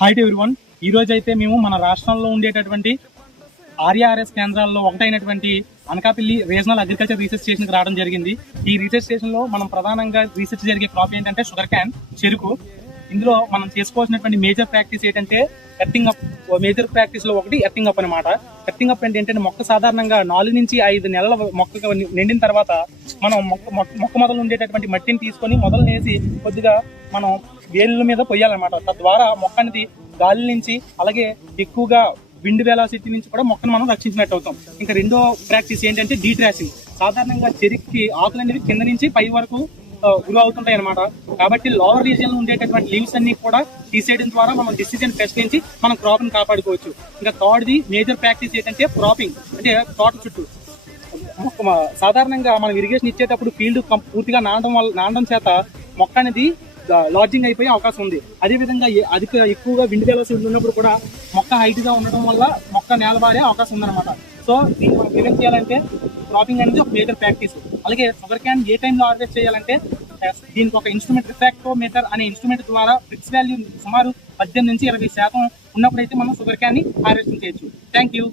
Hi to everyone. ఈ రోజు అయితే మేము మన రాష్ట్రంలో ఉండేటటువంటి ఆర్ఆర్ఎస్ కేంద్రాల్లో ఒకటైనటువంటి అనకాపల్లి రీజనల్ అగ్రికల్చర్ రీసెర్చ్ స్టేషన్కి రావడం జరిగింది. ఈ రీసెర్చ్ స్టేషన్లో మనం ప్రధానంగా రీసెర్చ్ జరిగే క్రాప్ ఏంటంటే షుగర్ క్యాన్, చెరుకు. ఇందులో మనం చేసుకోవాల్సినటువంటి మేజర్ ప్రాక్టీస్ ఏంటంటే ఎర్తింగ్ అప్. మేజర్ ప్రాక్టీస్ లో ఒకటి ఎర్తింగ్ అప్ అనమాట. ఎర్తింగ్ అప్ అంటే ఏంటంటే మొక్క సాధారణంగా 4 నుంచి 5 నెలల మొక్కగా నిండిన తర్వాత మనం మొక్క మొదలు ఉండేటటువంటి మట్టిని తీసుకొని మొదలు నేసి కొద్దిగా మనం వేళ్ళ మీద పొయ్యాలన్నమాట. తద్వారా మొక్క అనేది గాలి నుంచి అలాగే ఎక్కువగా విండ్ వెలాసిటీ నుంచి కూడా మొక్కను మనం రక్షించినట్టు అవుతాం. ఇంకా రెండో ప్రాక్టీస్ ఏంటంటే డీట్రాసింగ్. సాధారణంగా చెరుకుకి ఆకులు అనేవి కింద నుంచి పై వరకు గ్రో అవుతుంటాయి అనమాట. కాబట్టి లోవర్ రీజియన్ లో ఉండేటటువంటి లీవ్స్ అన్ని కూడా తీసేయడం ద్వారా మనం డిసిజన్ పెస్ట్ నుంచి మనం క్రాప్ ని కాపాడుకోవచ్చు. ఇంకా థర్డ్ది మేజర్ ప్రాక్టీస్ ఏంటంటే క్రాపింగ్, అంటే తోట చుట్టూ. సాధారణంగా మనం ఇరిగేషన్ ఇచ్చేటప్పుడు ఫీల్డ్ పూర్తిగా నానడం చేత మొక్క అనేది లాడ్జింగ్ అయిపోయే అవకాశం ఉంది. అదేవిధంగా ఎక్కువగా విండ్ వెలాసిటీ ఉన్నప్పుడు కూడా మొక్క హైట్ గా ఉండడం వల్ల మొక్క నేలబారే అవకాశం ఉందన్నమాట. సో దీన్ని మనం ప్రివెంట్ చేయాలంటే క్రాపింగ్ అనేది ఒక మేజర్ ప్రాక్టీస్. అలాగే షుగర్ క్యాన్ ఏ టైంలో హార్వెస్ట్ చేయాలంటే దీనికి ఒక ఇన్స్ట్రుమెంట్ రిఫ్రాక్టోమీటర్ అనే ఇన్స్ట్రుమెంట్ ద్వారా ఫిక్స్ వాల్యూ సుమారు 18 నుంచి 20% ఉన్నప్పుడైతే మనం షుగర్ క్యాన్ ని హార్వెస్టింగ్ చేయొచ్చు. Thank you.